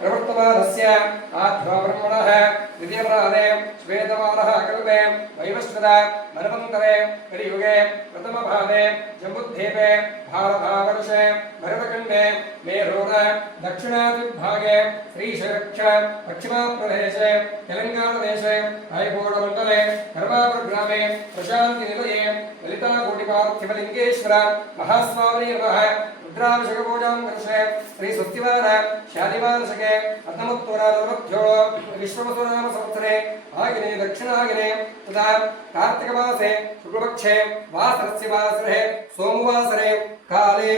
प्रवर्तमानस्य आध्वर्मणः द्वितीयप्राणे श्वेतवारः कल्पे वैवस्वत मनवन्तरे कलियुगे प्रथमभागे जम्बुद्वीपे भारतावर्षे भरतखण्डे मेरूर दक्षिणादिभागे श्रीशैलक्ष पश्चिमप्रदेशे तेलङ्गानादेशे रायगोडमण्डले कर्मापुरग्रामे प्रशान्तिनिलये ललिताकोटिपार्थिवलिङ्गेश्वर महास्वामिने नमः। रुद्राभिषेकपूजां दर्शे श्री स्वस्तिवार शालिवार्षके अर्थमत्वरानवभ्यो विश्ववसुनाम संवत्सरे आगिने दक्षिणागिने तथा कार्तिकमासे शुक्लपक्षे वासरस्य वासरे सोमवासरे काले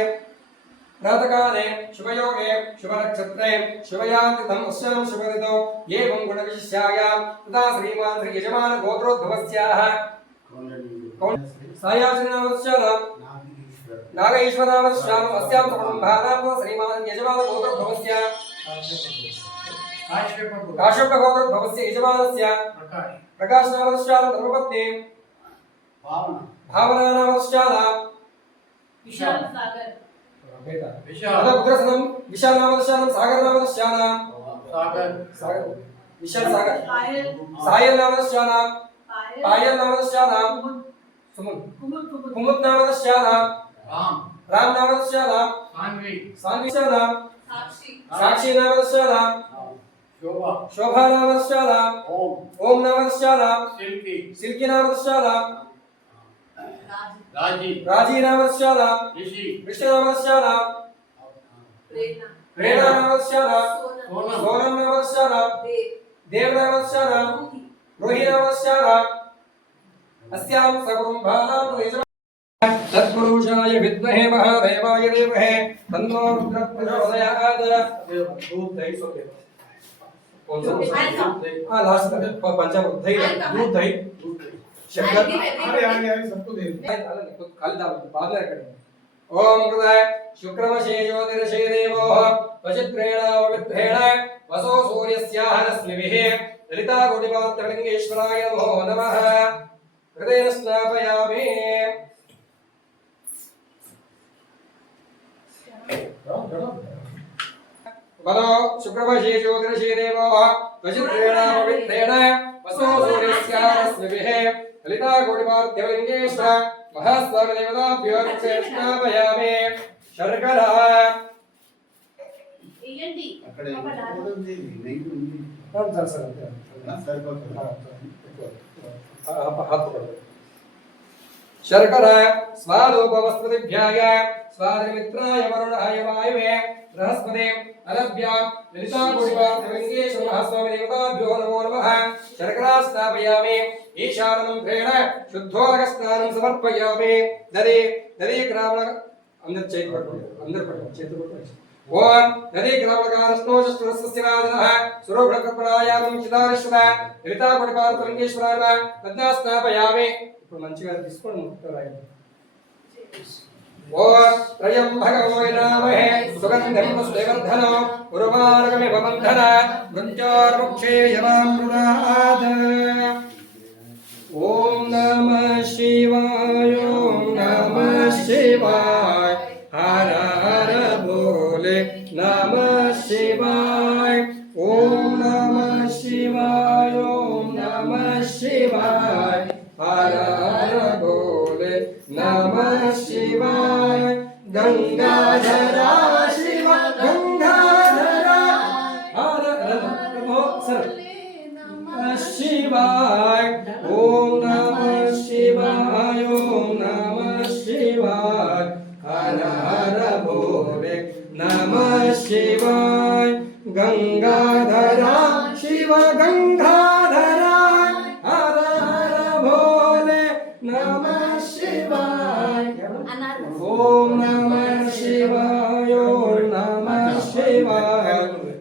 प्रातःकाले शुभयोगे शुभनक्षत्रे शुभयातिथम् अस्यां शुभऋतौ एवं गुणविशिष्यायां तथा श्रीमान् श्री यजमान गोत्रोद्भवस्याः सायाश्रीनामस्यानां नागेश्वरावस्याम् अस्यां कुटुम्बानां श्रीमान् यजमान गोत्रोद्भवस्य काश्यपगोत्रोद्भवस्य यजमानस्य प्रकाशनामस्यां धर्मपत्नी भावनानामस्यानां विशाल सागर पुत्रसनं विशाल नामस्यानां सागर नामस्यानां सागर विशाल सागर सायल नामस्यानां पायल नामस्यानां सुमन कुमुद नामस्यानां राम नामस्यानां सान्वी नाम साक्षी नामस्यानां शोभा नामस्यानां ओम नामस्यानां सिल्की नामस्यानां राजी नामस्यानां ऋषि नामस्यानां प्रेरणा नामस्यानां सोनम नामस्यानां देव नामस्यानां रोहि नामस्यानां अस्यां सकुटुम्बानां तत्पुरुषाय विद्महे महादेवाय धीमहि तन्नो रुद्रः प्रचोदयात्। दूध दही सोते कौन सा हां लास्ट में पंचामृत दही दूध दही शक्कर आगे सबको दे खाली दाल बाद में करेंगे। ओम हृदय शुक्रमशे ज्योतिर्षे देवो वचित्रेण विद्धेण वसो सूर्यस्याः रश्मिभिः ललिताकोटिपात्रलिङ्गेश्वराय नमो नमः। हृदयेन स्नापयामि। बलो शुक्रमशे ज्योतिर्षे देवो वचित्रेण विद्धेण वसो सूर्यस्याः रश्मिभिः ललिताकोटिपात्रलिङ्गेश्वर महास्वामी देवताभ्यो स्नापयामि। शर्करा शर्करा स्वादोपवस्पतिभ्याय स्वादमित्राय वरुणाय वायवे बृहस्पते अलभ्यां ललिताकोटिपात्रलिङ्गेश्वर महास्वामी देवताभ्यो नमो नमः। शर्करा स्थापयामि। ईशानमन्त्रेण शुद्धोदकस्नानं समर्पयामि। दधि दधि ग्रामण अंदर चेत ओम दधि ग्रामणकारस्नोषस्वरस्यवादिनः सुरोभणकर्पणायामं चिदारिष्वः ललिताकोटिपात्रलिङ्गेश्वराय तद्ना स्थापयामि। ఇప్పుడు మంచిగా తీసుకోండి ముక్తరాయి। ఓం త్రయంబకమో నామహే సుగంధం పుష్టివర్ధనో ఉర్వారుకమివ బంధన మృత్యోర్ముక్షే యమామృతాద్। ఓం నమః శివాయ ఓం నమః శివాయ హర హర భోలే నమః శివాయ ఓం నమః శివాయ ఓం నమః శివాయ हर हर बोले नमः शिवाय। गंगाधरा शिव गंगाधरा हर नमः शिवाय ओम नमः शिवाय ओम नमः शिवाय हर हर बोले नमः शिवाय। गंगाधरा शिव गंगाधरा नमः शिवाय ओम नमः शिवाय ओम नमः शिवाय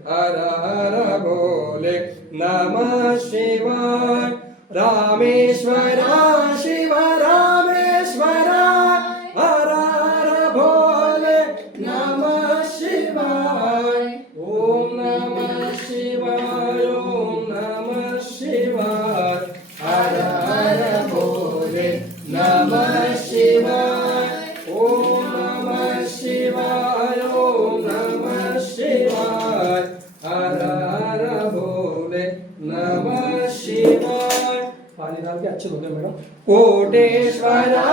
हर हर बोले नमः शिवाय। रामेश्वर शिव रामेश्वर हर हर भोले नमः शिवाय। अच्छे हो गए मैडम। कोटेश्वरा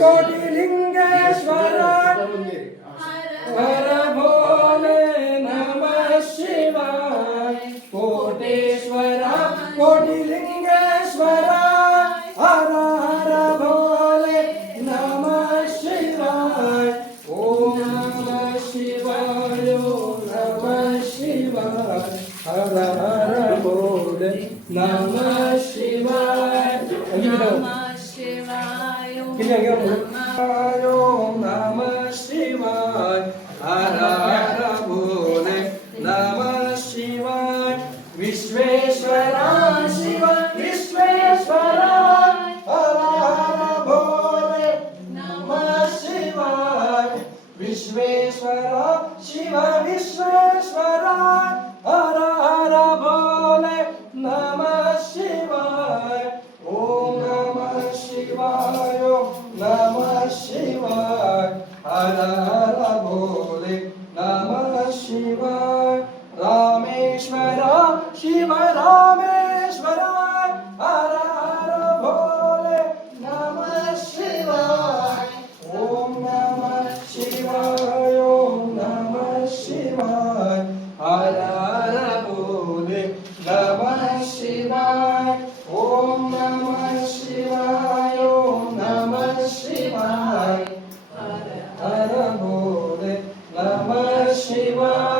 कोटिलिंगेश्वरा हर भोले नमः शिवाय। कोटेश्वरा कोटिलिंगेश्वरा हर हर भोले नमः शिवाय। ओम नमः शिवाय ओम नमः शिवाय हर हर भोले नमः शिवाय। नमः शिवाय ओम नमः शिवाय हर हर भोले नमः शिवाय। विश्वेश्वरा शिव विश्वेश्वरा हर हर भोले नमः शिवाय। विश्वेश्वरा शिव विश्वेश्वरा हर हर भोले नमः शिवाय। ओम नमः शिवाय ओम नमः शिवाय हर हर भोले नमः शिवाय। रामेश्वरा शिव रामेश्वरा हर हर भोले नमः शिवाय। ओम नमः शिवाय ओम नमः शिवाय हर हर भोले नमः शिवाय। ओम नमः शिवाय ओम नमः शिवाय हर हर भोले नमः शिवाय।